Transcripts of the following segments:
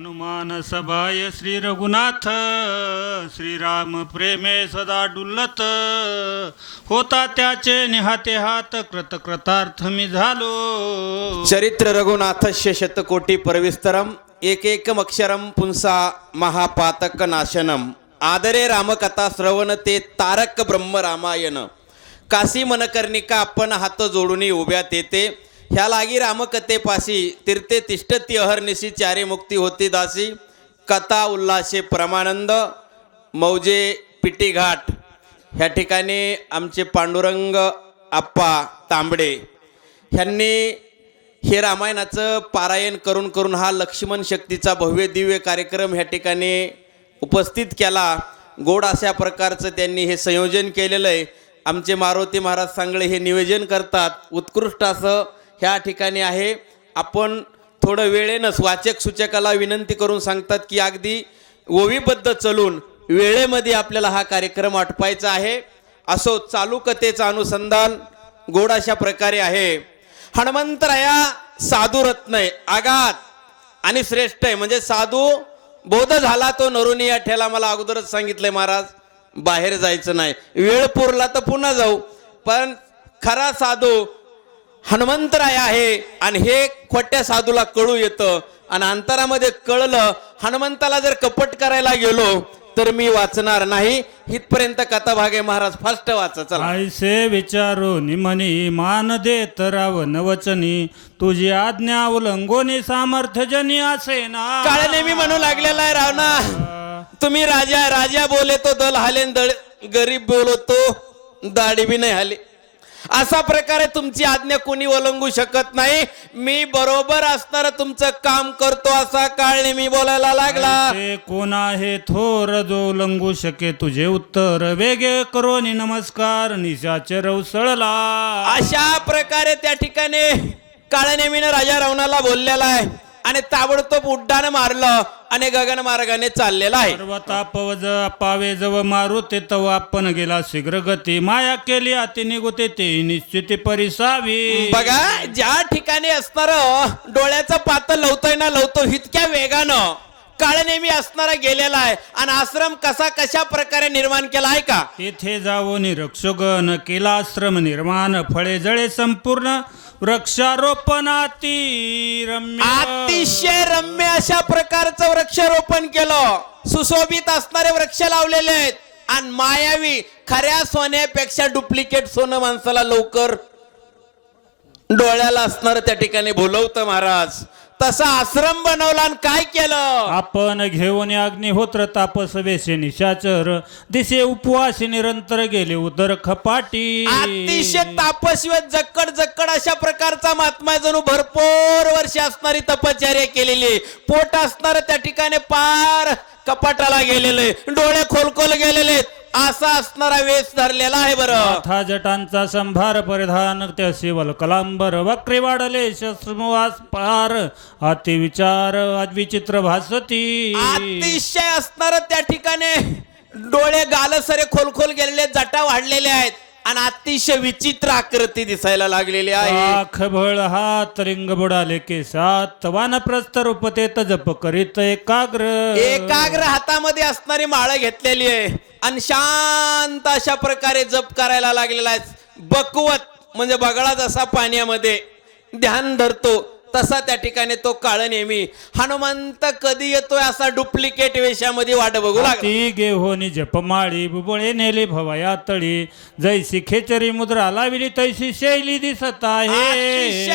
हनुमान सभाय श्री रघुनाथ, श्रीराम प्रेमे सदा डुल्लत, होता त्याचे निहाते हात, कृतकृतार्थ मी झालो. चरित्र रघुनाथस्य शतकोटी परविस्तरम, एकैकम अक्षरम पुंसा महापातक नाशनम. आदरे रामकथा श्रवण ते तारक ब्रह्म रामायण. काशी मनकर्णिका आपण हात जोडून उभ्यात येते. ह्या लागी रामकथेपाशी तीर्थे तिष्ठती अहर्निशी, चारे मुक्ती होती दासी. कथा उल्हासे परमानंद मौजे पिटीघाट ह्या ठिकाणी आमचे पांडुरंग आप्पा तांबडे ह्यांनी हे रामायणाचं पारायण करून करून हा लक्ष्मण शक्तीचा भव्य दिव्य कार्यक्रम ह्या ठिकाणी उपस्थित केला. गोड अशा प्रकारचं त्यांनी हे संयोजन केलेलं आहे. आमचे मारुती महाराज सांगळे हे नियोजन करतात. उत्कृष्ट असं ह्या ठिकाणी आहे. आपण थोडं वेळेनंच वाचक सूचकाला विनंती करून सांगतात की अगदी ओवीबद्ध चलून वेळेमध्ये आपल्याला हा कार्यक्रम आटपायचा आहे. असो चालू कथेचं अनुसंधान गोड अशा प्रकारे आहे. हनुमंतराया साधू रत्न आहे, आगात आणि श्रेष्ठ आहे. म्हणजे साधू बोध झाला तो नरुनी या ठेला. मला अगोदरच सांगितलंय महाराज बाहेर जायचं नाही, वेळ पुरला तर पुन्हा जाऊ. पण खरा साधू हनुमंतराय आहे आणि हे खोट्या साधूला कळू येतं. आणि अंतरामध्ये कळलं हनुमंताला जर कपट करायला गेलो तर मी वाचणार नाही. इथपर्यंत कथा भाग आहे महाराज. फास्ट वाचा चला. ऐसे विचारो निमनी, मान देत रावण वचनी, तुझी आज्ञा उल्लंघोनी सामर्थ्य जनी असे ना. काळाने मी म्हणू लागलेला आहे रावणा, तुम्ही राजा राजा बोले तो दल हाले, गरीब बोलो तो दाढी बी नाही हाले. असा प्रकारे तुमची आज्ञा कोणी ओलांघू शकत नाही. मी बरोबर असणार तुमचं काम करतो असा काळने मी बोलायला लागला. ते कोण आहे थोर जो लंगू शके तुझे उत्तर, वेगे करोनी नमस्कार निशाचर उसळला. अशा प्रकारे त्या ठिकाणी काळनेमीनं राजा रावणाला बोललेला आहे आणि ताबडतोब उड्डाण मारलं आणि गगन मार्गाने चाललेला आहे. पर्वता पवज पावे जव मारू ते तव आपण गेला शीघ्र गती, माया केली अति निगुते ते निश्चिती परिसावी. बघा ज्या ठिकाणी असणार डोळ्याचं पातळ लवतोय ना लवतो इतक्या वेगानं काळनेमी असणारा गेलेला आहे. आणि आश्रम कशा प्रकारे निर्माण केला आहे का. तेथे जावो निरक्षगण केला आश्रम निर्माण, फळे जळे संपूर्ण वृक्षारोपणाती रम्य. अतिशय रम्य अशा प्रकारचं वृक्षारोपण केलं. सुशोभित असणारे वृक्ष लावलेले आहेत. आणि मायावी खऱ्या सोन्यापेक्षा डुप्लिकेट सोनं माणसाला लवकर डोळ्याला असणार त्या ठिकाणी बोलवतं महाराज. तसा आश्रम बनवला आणि काय केलं. आपण घेऊन अग्निहोत्र तापस वेशे निशाचर, दिसे उपवासी निरंतर गेले उदर खपाटी. अतिशय तापस्वी जक्कड जक्कड अशा प्रकारचा महात्मा जणू भरपूर वर्ष असणारी तपश्चर्या केलेली. पोट असणार त्या ठिकाणी पार कपाटाला गेलेले, डोळे खोलखोल गेलेले असा असणारा वेश धरलेला आहे. बरं था जटांचा संभार परिधान त्या शिवल कलांबर, वक्री वाढले शस्त्रवास पार अति विचार विचित्र भासती. अतिशय असणार त्या ठिकाणी डोळे गालसरे खोलखोल गेलेले, जटा वाढलेले आहेत आणि अतिशय विचित्र आकृती दिसायला लागलेली आहे. आखबळ हात रिंग बुडाले केसात, वानप्रस्थ रूपते जप करीत एकाग्र हातामध्ये असणारी माळ घेतलेली आहे आणि शांत अशा प्रकारे जप करायला लागलेला आहे. बकवत म्हणजे बगळा जसा पाण्यामध्ये ध्यान धरतो तसा त्या ठिकाणी तो काळनेमी. हनुमंत कधी येतोय असा डुप्लिकेट वेशामध्ये वाट बघू लागला. गेहोनी जपमाळी बुबळे नेले भवया तळी, जैसी खेचरी मुद्रा लाविली तैसी शैली दिसत आहे.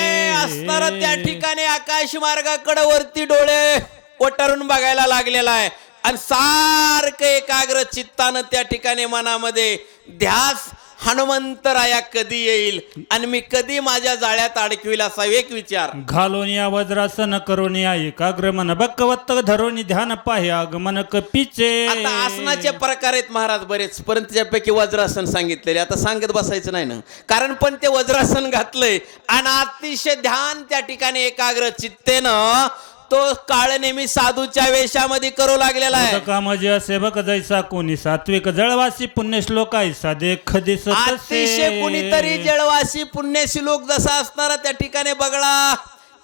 असणार त्या ठिकाणी आकाश मार्गाकडे वरती डोळे ओटारून बघायला लागलेला आहे आणि सारखं एकाग्र चित्तानं त्या ठिकाणी मनामध्ये ध्यास हनुमंतराया कधी येईल आणि मी कधी माझ्या जाळ्यात अडकविल असा एक विचार. घालून या वज्रासन करून या एकाग्र मन, बकवत्त धरून ध्यान पाहे आगमन कपीचे. आता आसनाचे प्रकार आहेत महाराज बरेच, परंतु त्यापैकी वज्रासन सांगितलेले. आता सांगत बसायचं नाही ना, कारण पण ते वज्रासन घातलंय आणि अतिशय ध्यान त्या ठिकाणी एकाग्र चित्तेनं तो काळनेमी साधूच्या वेशामध्ये करू लागलेला आहे. कामजे असे बघ जैसा कोणी सात्विक जळवासी पुण्य श्लोक ऐसा देख दिसत अतिशय कुणीतरी जळवासी पुण्यश्लोक जसा असणारा त्या ठिकाणी बघला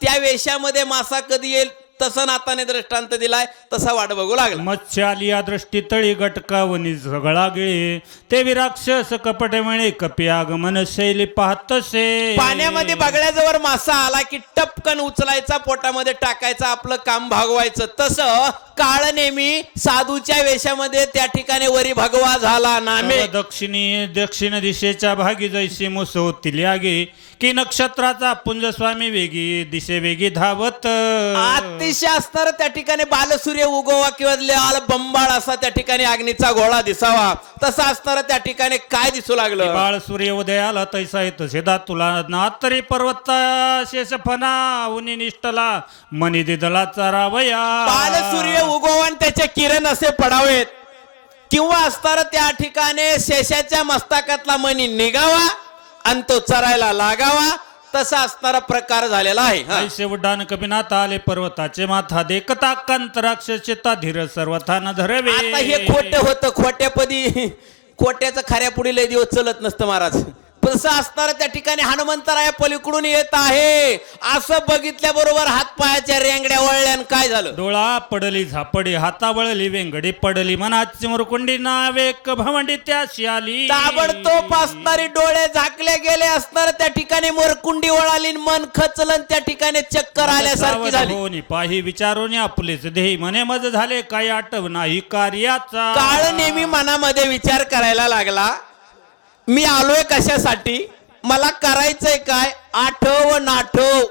त्या वेशामध्ये मासा कधी येईल तसा नाताने दृष्टांत दिलाय तसा वाट बघू लागला. मत्स्य आली या दृष्टी तळी गटकावनी सगळा गिळे ते विराक्षस कपट मिळे कपी आगमन शैली पाहतसे. पाण्यामध्ये बगड्याजवळ मासा आला की टपकन उचलायचा पोटामध्ये टाकायचा आपलं काम भागवायचं. तसं काळ नेहमी साधूच्या वेशामध्ये त्या ठिकाणी वरी भगवा झाला नामे. दक्षिण दिशेच्या भागी जैशी मुस होतील यागे की नक्षत्राचा पुंज स्वामी वेगी दिशे वेगी धावत. अतिशय असणार त्या ठिकाणी बालसूर्य उगवा किंवा लाल बंबाळ असा त्या ठिकाणी अग्नीचा गोळा दिसावा. तसा असणार त्या ठिकाणी काय दिसू लागलं. बाळ सूर्य उदयाला तैसा येत शेदा तुला नातरी पर्वत शेष फना उनी निष्ठला मनी दिदला चरावया. बालसूर्य उगवून त्याचे किरण असे पडावेत किंवा असणार त्या ठिकाणी शेषाच्या मस्तकातला मनी निघावा आणि तो चरायला लागावा. तसा असणारा प्रकार झालेला आहे. ऐसे उड्डाण कपिनाथ आले पर्वताचे माथा देखता कांतराक्षता धीर सर्वथा न धरवे. आता हे खोटे होतं. खोट्यापदी खोट्याचं खऱ्या पुढे लय दिवस चलत नसतं महाराज. तसं असणार त्या ठिकाणी हनुमंतराया पलीकडून येत आहे असं बघितल्याबरोबर हातपायाच्या रेंगड्या वळल्यान काय झालं. डोळा पडली झापडी हाता वळली वेंगडी पडली मनाची मुरकुंडी नावेक भवंडी त्याशी आली. ताबडतोब असणारी डोळे झाकले गेले असणार त्या ठिकाणी मोरकुंडी वळाली मन खचलन त्या ठिकाणी चक्कर आल्यासारखी झाली. पाही विचारून आपलेच देही मने मज झाले काही आठव नाही कार्याचा. काळ नेहमी मनामध्ये विचार करायला लागला मी आलोय कशासाठी मला करायचंय काय आठव नाठव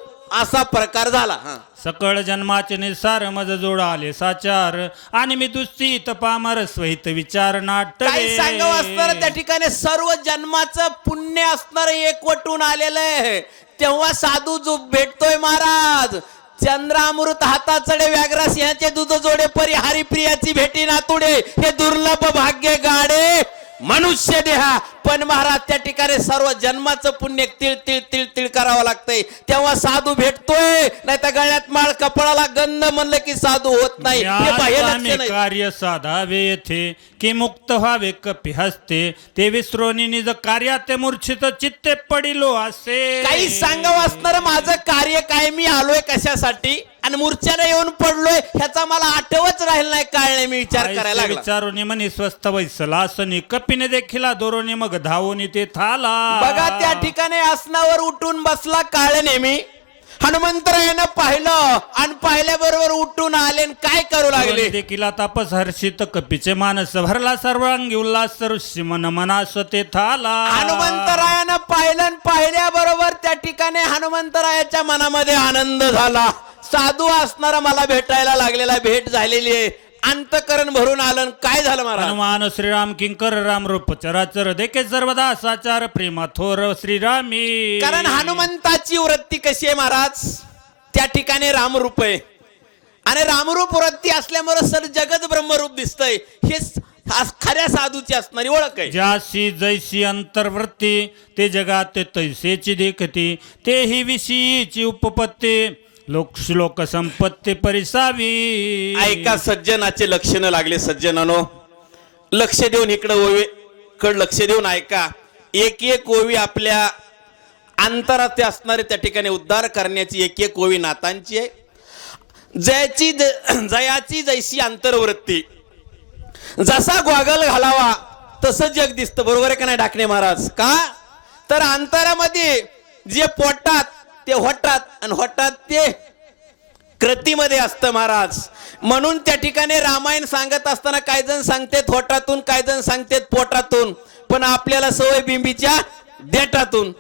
असा प्रकार झाला. सकळ जन्माचे निसार मज जोड आले साचार आणि मी दुस्थित पामर स्वहित विचार नाट. काही सांगावं असणार त्या ठिकाणी सर्व जन्माचं पुण्य असणार एकवटून आलेलं आहे. तेव्हा साधू जो भेटतोय महाराज चंद्रामृत हाताचडे व्याघ्रा सिंहाचे दूध जोडे परी हरिप्रियाची भेटी नातुडे हे दुर्लभ भाग्य गाडे मनुष्य देहा. पण महाराज त्या ठिकाणी सर्व जन्माचं पुण्य तिळ तिळ तिळ तिळ करावं लागतंय तेव्हा साधू भेटतोय. नाही तर गळ्यात माळ कपडाला गंध म्हणलं की साधू होत नाही. हे बाह्य लक्ष नाही. कार्य साधावे येथे की मुक्त व्हावे कपी हसते ते विसरोनी निज कार्यात मूर्छित चित्ते पडिलो असे. काही सांगावं असणार माझं कार्य काय मी आलोय कशासाठी आणि मूर्छेला येऊन पडलोय ह्याचा मला आठवच राहील नाही. काळने मी विचार करायला लागला. विचारून म्हणे स्वस्त वैसला असनी कपीने देखील दोरोनी मग धावून ते थाला. बघा त्या ठिकाणी आसनावर उठून बसला काळ नेहमी. हनुमंतरायानं पाहिलं आणि पाहिल्याबरोबर उठून आले काय करू लागले. देखील तापस हर्षित कपीचे मानस भरला सर्वांगी उल्हास ऋषी मन मनास ते थाला. हनुमंतरायानं पाहिलं आणि पाहिल्याबरोबर त्या ठिकाणी हनुमंतरायाच्या मनामध्ये आनंद झाला. साधू असणारा मला भेटायला लागलेला भेट झालेली आहे. अंतकरण भरून आलं काय झालं महाराज. हनुमान श्रीराम किंकर राम रूप चराचर देखे सर्वदा साचार प्रेमा थोर श्रीरामी. कारण हनुमंताची वृत्ती कशी आहे महाराज त्या ठिकाणी रामरूप आहे आणि रामरूप वृत्ती असल्यामुळे सर जगत ब्रह्मरूप दिसतंय. हे खऱ्या साधूची असणारी ओळख आहे. ज्याशी जैसी अंतर्वृत्ती ते जगात तैसेची देखती ते ही विषयीची उपपत्ती लोक संपत्ती परिसावी. ऐका सज्जनाचे लक्षण लागले. सज्जनानो लक्ष देऊन इकडं ओवी कड लक्ष देऊन ऐका. एक एक ओवी आपल्या अंतरात असणारे त्या ठिकाणी उद्धार करण्याची एक एक ओवी नातांची आहे. जयाची जैसी अंतर्वृत्ती जसा गॉगल घालावा तसं जग दिसतं. बरोबर आहे का नाही डाकणे महाराज. का तर अंतरामध्ये जे पोटात ते होटात आणि होटात ते कृतीमध्ये असतं महाराज. म्हणून त्या ठिकाणी रामायण सांगत असताना काही जण सांगतात होटातून काही जण सांगतात पोटातून पण आपल्याला सवय बिंबीच्या देटातून.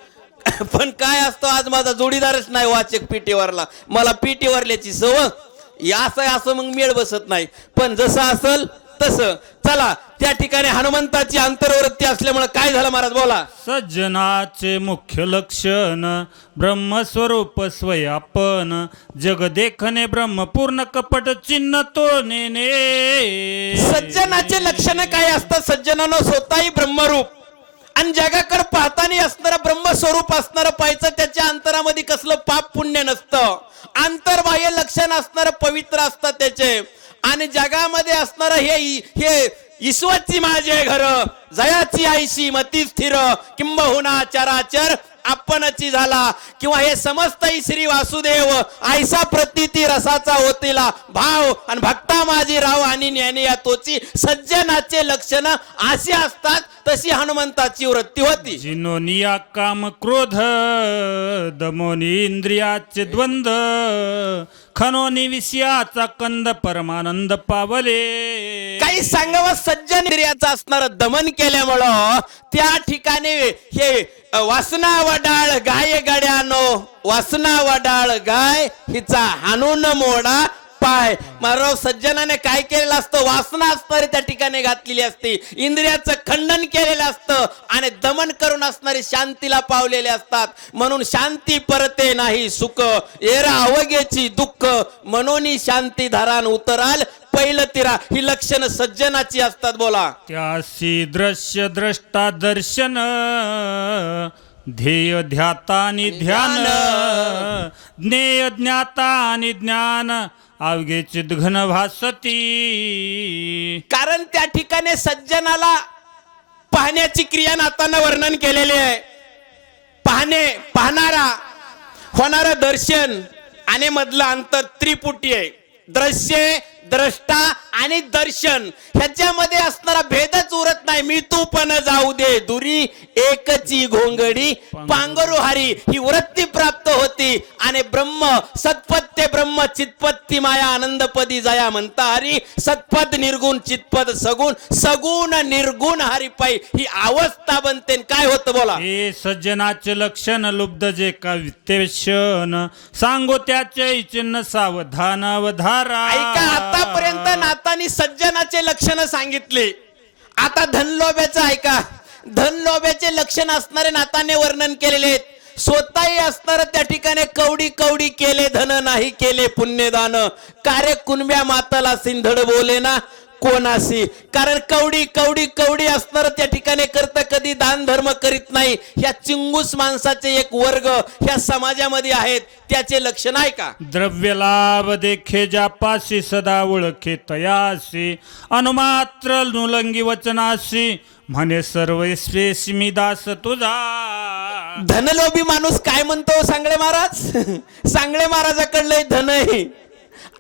पण काय असतो आज माझा जोडीदारच नाही वाचक पीटीवरला मला पीटीवरल्याची सवय असं मग मेळ बसत नाही. पण जसं असल तसं चला त्या ठिकाणी हनुमंताची अंतर्वृत्ती असल्यामुळे काय झालं महाराज बोला. सज्जनाचे मुख्य लक्षण ब्रह्मस्वरूप स्वयापन जग देखणे ब्रह्म पूर्ण कपट चिन्ह तो नेने. सज्जनाचे लक्षण काय असतात. सज्जनानं स्वतःही ब्रह्मरूप आणि जगाकडे पाहताना असणारं ब्रह्मस्वरूप असणारं पाहायचं. त्याच्या अंतरामध्ये कसलं पाप पुण्य नसतं. अंतर्बाह्य लक्षण असणारं पवित्र असतात त्याचे. आणि जगामध्ये असणार हे ईश्वरची माझे घर जयाची आईशी मती स्थिर किंबहुना चराचर आपणची झाला किंवा हे समस्त श्री वासुदेव ऐसा प्रतीती रसाचा होतीला भाव आणि भक्ता माझी राव आणि ज्ञानी या तोची सज्जनाचे लक्षण अशी असतात तशी हनुमंताची वृत्ती होती. जिनोनिया काम क्रोध दमोनी इंद्रियाचे द्वंद खनोनी विषयाचा कंद परमानंद पावले. काही सांगावं सज्जन इंद्रियाचं असणार दमन केल्यामुळं त्या ठिकाणी हे वासना वडाळ गाय गड्यानो वासना वडाळ गाय हिचा हाणून मोडा पाय. महाराज सज्जनाने काय केलेलं असतं वासना असणारी त्या ठिकाणी घातलेली असते इंद्रियाचं खंडन केलेलं असतं आणि दमन करून असणारी शांतीला पावलेले असतात. म्हणून शांती परते नाही सुख एरा अवघेची दुःख म्हणून शांती धारान उतराल पहिलं तिरा. ही लक्षणं सज्जनाची असतात. बोला. त्यासी दृश्य द्रष्टा दर्शन ध्येय ध्याता आणि ध्यान ज्ञेय ज्ञाता आणि ज्ञान अवघेची घन भासती. कारण त्या ठिकाणी सज्जनाला पाहण्याची क्रिया नाताना वर्णन केलेले आहे. पाहणारा होणारं दर्शन आणि मधलं अंतर त्रिपुटी आहे. दृश्य द्रष्टा आणि दर्शन ह्याच्यामध्ये असणारा भेदच उरत नाही. मी तू पण जाऊ दे दुरी एकची घोंगडी पांगरू हरी ही वृत्ती प्राप्त होती आणि ब्रह्म सत्पत्य ब्रह्म चित्पत्ती माया आनंदपदी जया म्हणता हरी. सत्पद निर्गुण चित्पद सगुण सगुण निर्गुण हरी पायी ही अवस्था बनते. काय होतं बोला. हे सज्जनाचे लक्षण लुब्ध जे कवितेशन सांगो त्याचे चिन्ह सावधान अवधारा. ऐका आतापर्यंत नातानी सज्जनाचे लक्षण सांगितले. आता धनलोभ्याचं ऐका. धनलोभ्याचे लक्षण असणारे नाताने वर्णन केलेले आहेत. स्वतःही असणार त्या ठिकाणी कवडी कवडी केले धन नाही केले पुण्यदान कार्य कुणब्या माताला सिंधड बोले ना कोणाशी. कारण कवडी कवडी कवडी असणार त्या ठिकाणी करता कधी दान धर्म करीत नाही. ह्या चिंगूस माणसाचे एक वर्ग ह्या समाजामध्ये आहेत. त्याचे लक्षण आहे का. द्रव्य लाभ देखे जापासी सदा ओळखे तयासी अनुमात्र नुलंगी वचनासी म्हणे सर्व स्पेसी मी दास तुझा. धनलोभी माणूस काय म्हणतो सांगळे महाराज. सांगळे महाराजाकडलंय धन आहे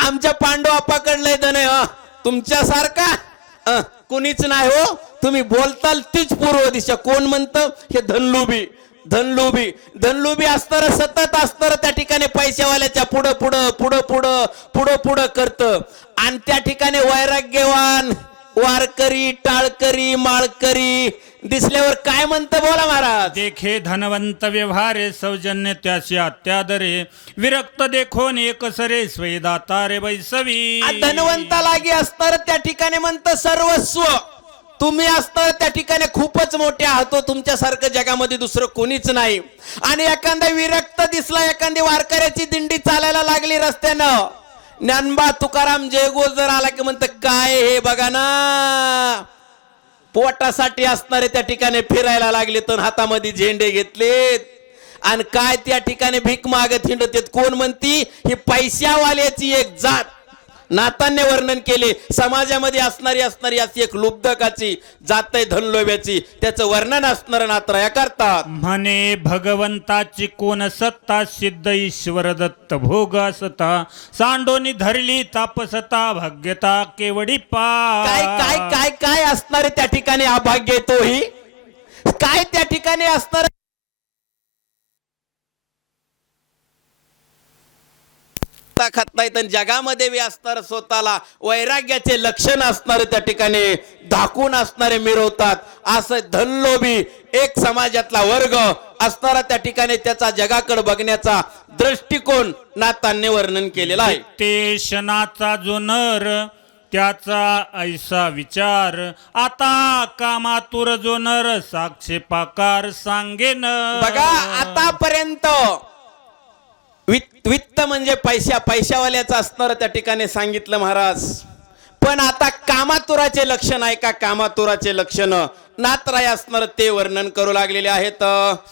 आमच्या पांडव आपाकडलंय धन आहे. तुमच्यासारखा कुणीच नाही हो. तुम्ही बोलताल तीच पूर्व दिशा. कोण म्हणतं हे धनलोभी. धनलोभी धनलोभी असणार सतत असणार त्या ठिकाणी पैशावाल्याच्या पुढं पुढं पुढं पुढं पुढं पुढं करतं आणि त्या ठिकाणी वैराग्यवान वारकरी टाळकरी माळकरी दिसल्यावर काय म्हणतं बोला महाराज. देखे धनवंत व्यवहारे सौजन्य त्याशी अत्यादरे विरक्त देखोन एकसरे स्वैदातारे वैसवी. धनवंता लागी असणार त्या ठिकाणी म्हणतं सर्वस्व. तुम्ही असणार त्या ठिकाणी खूपच मोठे आहात. तुमच्यासारखं जगामध्ये दुसरं कोणीच नाही. आणि एखादा विरक्त दिसला एखादी वारकऱ्याची दिंडी चालायला लागली रस्त्यानं ज्ञानबा तुकाराम जयगोर जर आला की म्हणतं काय हे बघा ना. पोटासाठी असणारे त्या ठिकाणी फिरायला लागले तर हातामध्ये झेंडे घेतलेत आणि काय त्या ठिकाणी भीक मागत हिंडत आहेत. कोण म्हणती ही पैशावाल्याची एक जात. नातांनी वर्णन केले समाजामध्ये असणारी अशी एक लुब्धकाची जात आहे धनलोभ्याची. त्याचं वर्णन असणार नात्र करतात. म्हणे भगवंताची कोण सत्ता सिद्ध ईश्वर दत्त भोग असता सांडोनी धरली तापसता भाग्यता केवडी पा. काय काय काय काय असणारे त्या ठिकाणी अभाग्य तोही काय त्या ठिकाणी असणार खात नाहीत आणि जगामध्ये बी असणार स्वतःला वैराग्याचे लक्षण असणारे त्या ठिकाणी दाखवून असणारे मिरवतात. असं धनलोभी एक समाजातला वर्ग असणारा त्या ठिकाणी त्याचा जगाकडे बघण्याचा दृष्टिकोन नातांनी वर्णन केलेला आहे. ते क्षणाचा जो नर त्याचा ऐसा विचार आता कामातुर जो नर साक्षेपाकार सांगेन. बघा आतापर्यंत वित्त म्हणजे पैशावाल्याचं असणार त्या ठिकाणी सांगितलं महाराज. पण आता कामातुराचे लक्षण आहे का. कामातुराचे लक्षण नातराय असणार ते वर्णन करू लागलेले आहेत.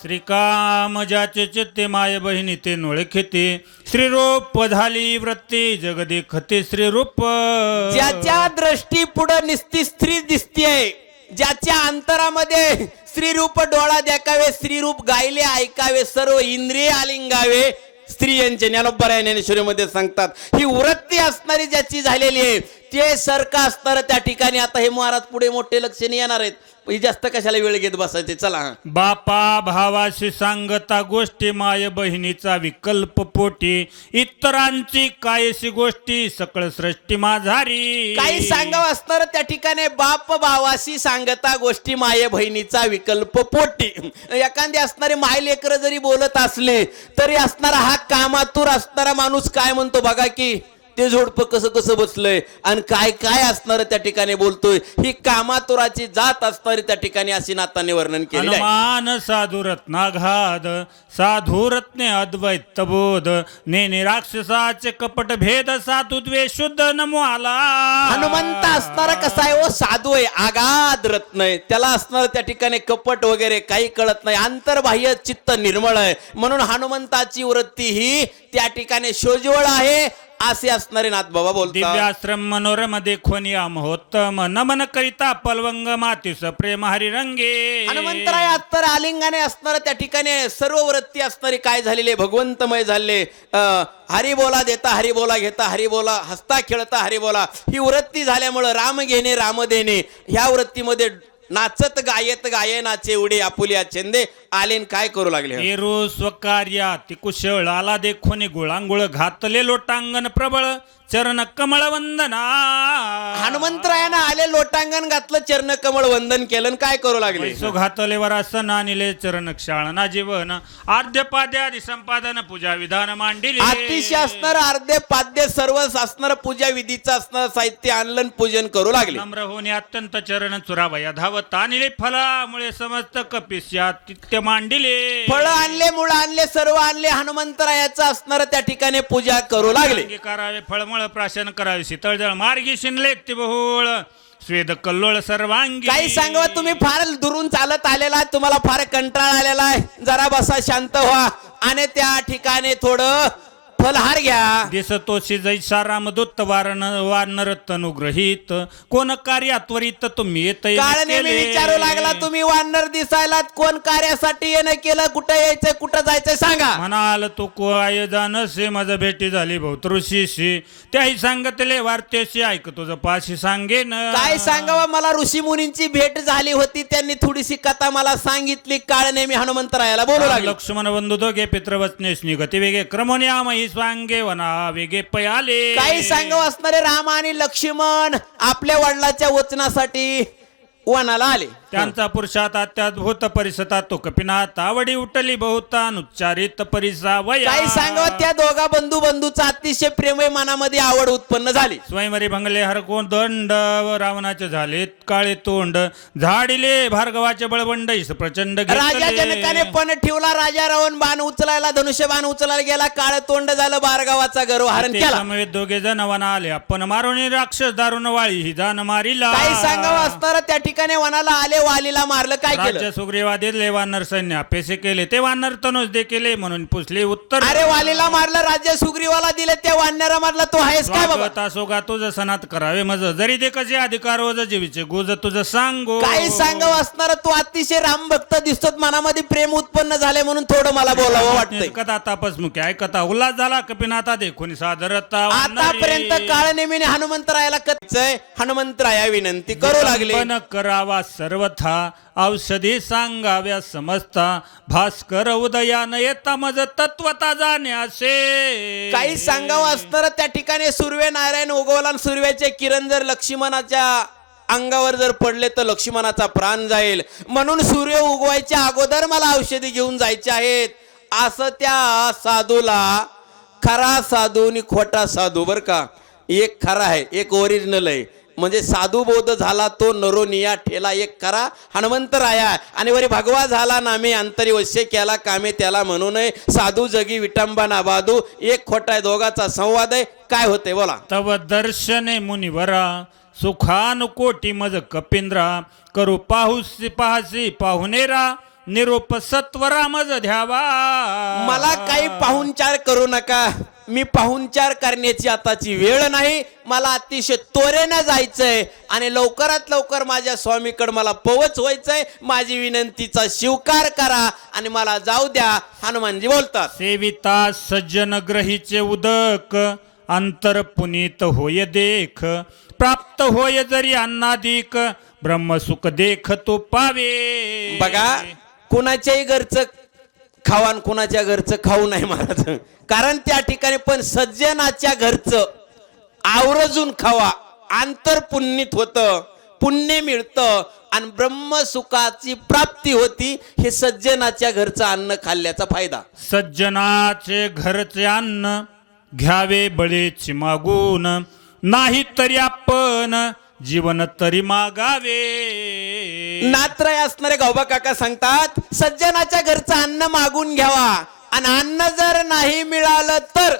श्रीकाम ज्याचे चित्ते माय बहिणी ते नोळखिते श्रीरूप झाली वृत्ती जग देखते श्रीरूप. ज्याच्या दृष्टी पुढे निस्ती स्त्री दिसतीये ज्याच्या अंतरामध्ये स्त्रीरूप डोळा देखावे, स्त्रीरूप गायले ऐकावे, सर्व इंद्रिय आलिंगावे स्त्रियांचे. ज्ञानोबा ज्ञानेश्वरीमध्ये सांगतात ही वृत्ती असणारी ज्याची झालेली आहे ते सरका असणार त्या ठिकाणी. आता हे महाराज पुढे मोठे लक्षणे येणार आहेत, ही जास्त कशाला वेळ घेत बसायचे. चला. बापा भावाशी सांगता गोष्टी, माय बहिणीचा विकल्प पोटी, इतरांची कायशी गोष्टी, सकळ सृष्टी माझारी. काही सांगावं असणार त्या ठिकाणी बाप भावाशी सांगता गोष्टी, माय बहिणीचा विकल्प पोटी. एखादी असणारे माय लेकर जरी बोलत असले तरी असणारा हा कामातूर असणारा माणूस काय म्हणतो बघा की ते झोडपं कसं कसं बसलंय आणि काय काय असणार त्या ठिकाणी बोलतोय. ही कामातुराची जात असणारी त्या ठिकाणी अशी नाताने वर्णन केले. हनुमान साधू रत्नाघात, साधू रत्ने अद्वैत बोध, नेने राक्षसाचे कपट भेद, साधू द्वे शुद्ध नमो आला. हनुमंत असणारा कसा आहे ओ, साधू आहे, आगाध रत्न आहे. त्याला असणार त्या ठिकाणी कपट वगैरे काही कळत नाही, अंतर्बाह्य चित्त निर्मळ आहे. म्हणून हनुमंताची वृत्ती ही त्या ठिकाणी सोज्वळ आहे असे असणारे नाथ बाबा बोलतात. दिव्याश्रम मनोरम देखोनी महोत्तम, नमन करिता पलवंग मातीस प्रेम हरी रंगे. हनुमंतराय अत्तर आलिंगाने असणार त्या ठिकाणी सर्व वृत्ती असणारी काय झालेले भगवंतमय झाले. हरी बोला देता, हरी बोला घेता, हरी बोला हसता खेळता, हरी बोला ही वृत्ती झाल्यामुळं राम घेणे राम देणे ह्या वृत्तीमध्ये नाचत गायत गायनाचे उडे आपुल्या छंदे आलेन काय करू लागले. एरो स्वकार्या ती कुशळ आला देखोनी गुळांगुळ, घातले लोटांगण प्रबळ चरण कमळ वंदना. हनुमंतरायानं आले लोटांगण घातलं, चरण कमळ वंदन केलं, काय करू लागले. सो घातले वरासन आणले चरण क्षाळना जीवन, आद्य पाद्यादि संपादन पूजा विधान मांडिले. अतिशय असणार अर्धे पाद्य सर्व असणार पूजा विधीचं असणार साहित्य आणलं, पूजन करू लागले. नम्र होणे अत्यंत चरण चुरावया धावत आणले, फलामुळे समस्त कपिस्या तित्य मांडिले. फळ आणले, मुळ आणले, सर्व आणले, हनुमंतरायाचं असणार त्या ठिकाणी पूजा करू लागले. करावे फळमळ प्राशन करावे, शीतळजळ मार्गी शिनले ते बहुळ, स्वेद कल्लोळ सर्वांगी. काही सांगा तुम्ही फार दुरून चालत आलेला आहे, तुम्हाला फार कंटाळा आलेला आहे, जरा बसा शांत व्हा आणि त्या ठिकाणी थोडं फलहार घ्या. दिसतोशी जैसा रामदूत वानर तनुग्रहित, कोण कार्य त्वरित तुम्ही येत काळ नेहमी विचारू लागला तुम्ही वानर दिसायला, कोण कार्यासाठी येणं केलं, कुठं यायचं कुठं जायचं सांगा. म्हणाल तू काय जानसे, माझं भेटी झाली बहुतऋषीशी, त्याही सांगतले वार्तेशी, ऐक तुझं पाशी सांगेन. काय सांगावं, मला ऋषी मुनींची भेट झाली होती, त्यांनी थोडीशी कथा मला सांगितली. काळ नेहमी हनुमंतरायाला बोलू लागला. लक्ष्मण बंधू दोघे पितृवचनेशनी गती वेगे क्रमोनियामही स्वांगे वना वेगे पयाले. काही सांगावं असणारे राम आणि लक्ष्मण आपल्या वडिलाच्या वचनासाठी वनाला आले. त्यांचा पुरुषात अत्याद्भुत परिसता तो कपिनाथ, आवडी उठली बहुतान उच्चारित परिसा वया. काही सांगावं त्या दोघा बंधूचा अतिशय प्रेमय मनामध्ये आवड उत्पन्न झाली. स्वयंवरी भंगले हरकोण दंड, रावणाचे झाले काळे तोंड, झाडिले भार्गवाचे बळबंड, प्रचंड राजा जनकाने पण ठेवला, राजा रावण बाण उचलायला धनुष्य बाण उचलायला गेला, काळ तोंड झालं, भार्गवाचा गर्वहरण केला. समवेत दोघे जण वना आले, आपण मारून राक्षस दारुण वाळी ही जाण मारिला. काही सांगावं असणार त्या ठिकाणी वनाला आले, वालीला मारलं. काय केलं. राज्य सुग्रीवा दिले वानर सैन्य अपेसे केले, ते वानर तनुज दे केले, म्हणून पुसले उत्तर. अरे वालीला मारलं, राज्य सुग्रीवाला दिले, त्या वानरा मारला, तो आहेस काय बाबा. सोगा तुझं सनात करावे मज, जरी ते कसे अधिकार वज जीवीचे गुज तुझं सांगो. काही सांगावं असणार तू अतिशय राम भक्त दिसतो, मनामध्ये प्रेम उत्पन्न झाले म्हणून थोडं मला बोलावं वाटतंय. कथा तापसमुखी ऐकता उल्हास झाला, कपिनाथा देखून सादरता. आतापर्यंत काळ नेमीने हनुमंतरायाला कथचय, हनुमंतराया विनंती करू लागले. पण करावा सर्वथा औषधी सांगाव्या समजता, भास्कर उदयान येता मज तत्वता जाण्याचे. काही सांगावं असणार त्या ठिकाणी सूर्य नारायण उगवला, सूर्याचे किरण जर लक्ष्मणाच्या अंगावर जर पडले तर लक्ष्मणाचा प्राण जाईल, म्हणून सूर्य उगवायच्या अगोदर मला औषधी घेऊन जायचे आहेत असं त्या साधूला. खरा साधू आणि खोटा साधू बर का, एक खरा आहे एक ओरिजिनल आहे. म्हणजे साधू बौद्ध झाला तो नरोनिया ठेला, एक खरा हनुमंतराया आणि वरी भगवा झाला नामे अंतरी वश्य केला कामे त्याला म्हणू नये, साधू जगी विटंबना बाधू. एक खोटा आहे, दोघाचा संवाद आहे. काय होते बोला. तव दर्शने मुनिवरा, सुखानुकोटी मज कपिंद्रा, करू पाहुसी पाहसी पाहुनेरा, निरोप सत्वरा मज ध्यावा. मला काही पाहुणचार करू नका, मी पाहुणचार करण्याची आताची वेळ नाही, मला अतिशय त्वरेनं जायचंय आणि लवकरात लवकर माझ्या स्वामीकडे मला पवच व्हायचंय. माझी विनंतीचा स्वीकार करा आणि मला जाऊ द्या. हनुमानजी बोलतात, सेविता सज्जन ग्रहीचे उदक, अंतर पुनीत होय देख, प्राप्त होय जरी अन्नाधिक, ब्रह्मसुख देख तो पावे. बघा, कुणाच्याही घरचं खावा आणि कुणाच्या घरचं खाऊ नाही महाराज. कारण त्या ठिकाणी पण सज्जनाच्या घरचं आवर्जून खावा, आंतर पुण्यित होतं, पुण्य मिळतं आणि ब्रह्मसुखाची प्राप्ती होती. हे सज्जनाच्या घरचं अन्न खाल्ल्याचा फायदा. सज्जनाचे घरचे अन्न घ्यावे बळीची मागून, नाही तरी आपण जीवन तरी मागावे. नात्रय असणारे गौबा काका सांगतात, सज्जनाच्या घरचं अन्न मागून घ्यावा आणि अन्न जर नाही मिळालं तर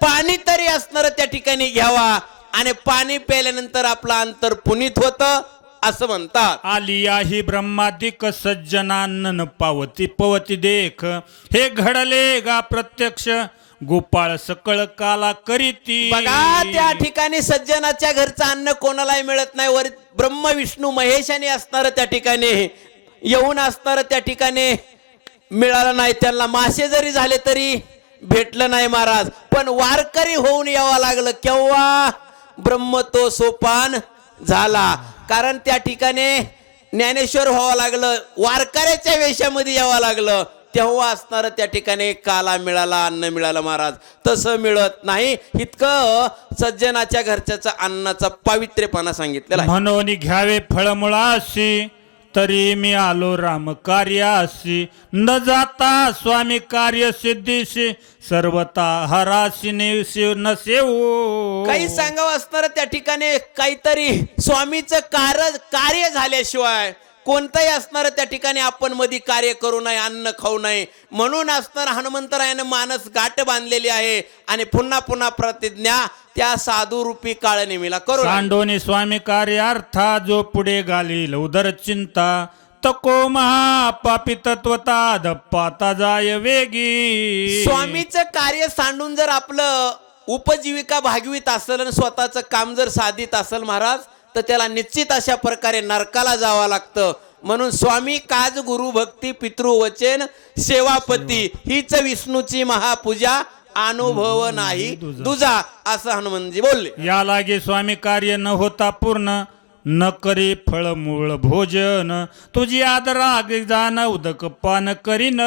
पाणी तरी असणार त्या ठिकाणी घ्यावा आणि पाणी प्यायल्यानंतर आपलं अंतर पुनीत होतं असं म्हणतात. आलिया ही ब्रह्मादिक सज्जनान्न पावती पवती देख, हे घडले गा प्रत्यक्ष गोपाळ सकळ काला करीती. बघा, त्या ठिकाणी सज्जनाच्या घरचं अन्न कोणालाही मिळत नाही. वर ब्रह्म विष्णू महेशाने असणार त्या ठिकाणी येऊन असणार त्या ठिकाणी मिळालं नाही. त्यांना मासे जरी झाले तरी भेटलं नाही महाराज. पण वारकरी होऊन यावं लागलं केव्हा ब्रह्म तो सोपान झाला. कारण त्या ठिकाणी ज्ञानेश्वर व्हावं लागलं, वारकऱ्याच्या वेशामध्ये यावं लागलं, तेव्हा असणार त्या ठिकाणी काला मिळाला, अन्न मिळालं महाराज. तसं मिळत नाही. इतकं सज्जनाच्या घरच्याचा अन्नाचा पावित्र्यपणा सांगितलेला आहे. म्हणून घ्यावे फळमुळाशी, तरी मी आलो राम कार्यासी, न जाता स्वामी कार्य सिद्धीशी, सर्वता हराशी न सेवू. काही सांगावं असणार त्या ठिकाणी, काहीतरी स्वामीचं कार्य झाल्याशिवाय कोणतंही असणार त्या ठिकाणी आपण मध्ये कार्य करू नये, अन्न खाऊ नये. म्हणून असणार हनुमंतरायानं मानस गाठ बांधलेली आहे आणि पुन्हा पुन्हा प्रतिज्ञा त्या साधू रूपी काळनेमीला करू. सांडोनी स्वामी कार्य अर्था, जो पुढे घालील उदर चिंता, तको महापापी तत्वता धप्पाता जाय वेगी. स्वामीचं कार्य सांडून जर आपलं उपजीविका भागवीत असेल आणि स्वतःचं काम जर साधित असेल महाराज, तर त्याला निश्चित अशा प्रकारे नरकाला जावं लागतं. म्हणून स्वामी काज गुरु भक्ती पितृवचन सेवापती हीच विष्णूची महापूजा, अनुभव नाही दुजा असं हनुमानजी बोलले. या लागे स्वामी कार्य न होता पूर्ण, न करी फळ मूळ भोजन, तुझी आदराग जाण उदक पान करीन.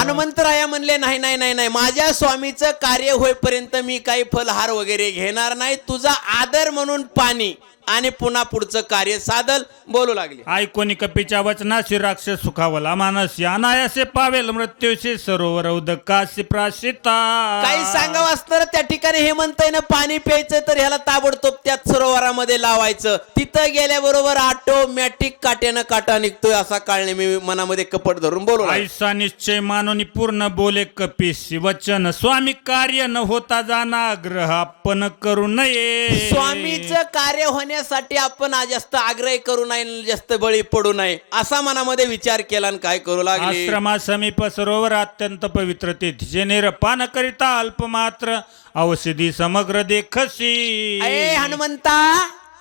हनुमंतराया म्हणले नाही नाही नाही नाही, माझ्या स्वामीचं कार्य होईपर्यंत मी काही फलहार वगैरे घेणार नाही. तुझा आदर म्हणून पाणी आणि पुन्हा पुढचं कार्य साधल. बोलू लागले, ऐकोनी कपीच्या वचनाशी राक्षस सुखावला मानसी, अनायासे पावेल मृत्यूशी सरोवर उदकाशी प्राशिता. काही सांगावं असतं त्या ठिकाणी हे म्हणताय ना, पाणी प्यायचं तर ह्याला ताबडतोब त्याच सरोवरामध्ये लावायचं. तिथं गेल्याबरोबर ऑटोमॅटिक काट्यानं काटा निघतोय असा काळने मी मनामध्ये कपट धरून बोलू लागले. ऐसा निश्चय मानून पूर्ण बोले कपीशी वचन, स्वामी कार्य न होता जाना आग्रह आपण करू नये. स्वामीचं कार्य होण्यासाठी आपण जास्त आग्रह करू नये, जास्त बळी पडू नये असा मनामध्ये विचार केला आणि काय करू लागले. आश्रमा समीप सरोवर अत्यंत पवित्र तेथे निरपान करिता अल्प मात्र औषधी समग्र देखसी. अरे हनुमंता,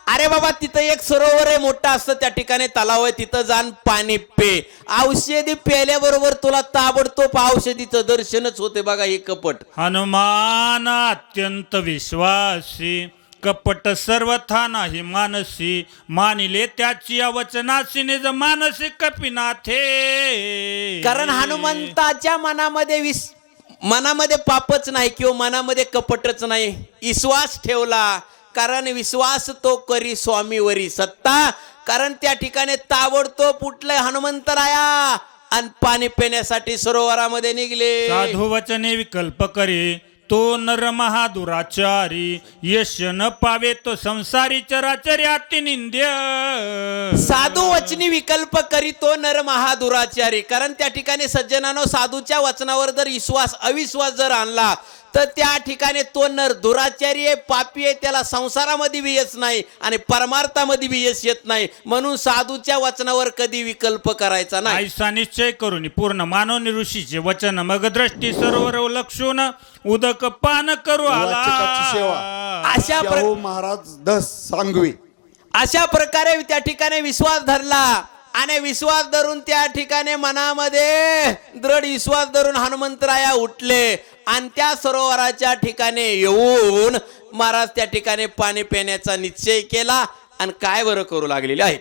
अरे बाबा तिथं एक सरोवर आहे मोठं असतं, त्या ठिकाणी तलाव आहे, तिथं जाण पाणी पे. औषधी प्यायल्याबरोबर तुला ताबडतोब औषधीचं दर्शनच होते. बघा हे कपट. हनुमान अत्यंत विश्वासी, कपट सर्वथा नाही मानसी, मानिले त्याची वचनासी निज मानसी कपिनाथे. कारण हनुमंताच्या मनामध्ये पापच नाही किंवा मनामध्ये कपटच नाही, विश्वास ठेवला. कारण विश्वास तो करी स्वामीवरी सत्ता. कारण त्या ठिकाणी ताबडतोब उठले हनुमंतराया आणि पाणी पिण्यासाठी सरोवरामध्ये निघले. साधू वचने विकल्प करी, तो नर महादुराचारी, यश न पावे तो संसारी चराचरी अति निंद्य. साधू वचनी विकल्प करी तो नर महादुराचारी. कारण त्या ठिकाणी सज्जनानो साधूच्या वचनावर जर अविश्वास जर आणला तर त्या ठिकाणी तो नर दुराचारी आहे, पापी आहे, त्याला संसारामध्ये बी यश नाही आणि परमार्थामध्ये बी यश येत नाही. म्हणून साधूच्या वचनावर कधी विकल्प करायचा नाही. ऐसा निश्चय करून पूर्ण मानवनी ऋषीचे वचन मग दृष्टी सरोवर लक्षून उदक पान करू वाचकाची सेवा. आला. अशा शाहू महाराज 10 सांगवी. अशा प्रकारे त्या ठिकाणी विश्वास धरला आणि विश्वास धरून त्या ठिकाणी मनामध्ये दृढ विश्वास धरून हनुमंतराया उठले आणि त्या सरोवराच्या ठिकाणी येऊन महाराज त्या ठिकाणी पाणी पिण्याचा निश्चय केला आणि काय बरं करू लागलेले आहे.